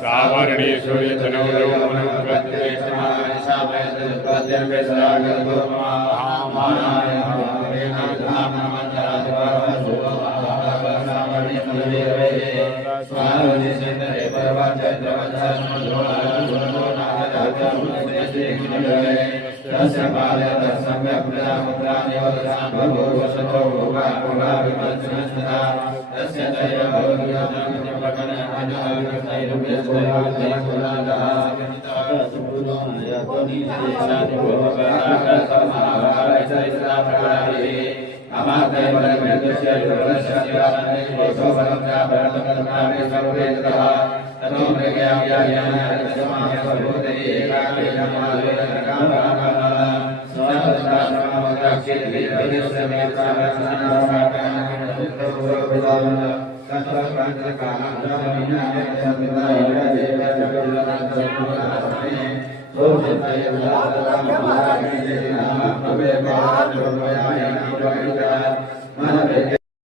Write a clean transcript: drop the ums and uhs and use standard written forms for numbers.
Savarani Surya Tanolo Manu Pratyekshama Sabaya Pratyekshama Mahamaya Rena Dhamma Mantara Savarani Surya Swarani Sindare Parvata Dravata Samadhora Guruna Raja Mudreshe Tasapaya Tasamya Prada Mudrani Vadasambha Vasato Bhuva Bhuva Vimatsana Tasya Jaya Bhavya Pakana Ajahara Sairubhya Suvaya Kulada Ganita Subhudo Yatoni Sani Bhova Samahara Saisra Pragari Amate Varamedusya Yurasya Yarane Sovaramya Bharatakarnami Sarvedha Tato Pragya Vyayana Samaya Sarvode Ekake Namale Nakambhava Swatata Samamakshit Vidya Mekara Sanasakana Vidavana Katra Katra Kala Jamina Samita Ira Deva Jagala Samita Asane Sojitaya Vladara Maharani Nama Prabheva Prabhaya Nivayita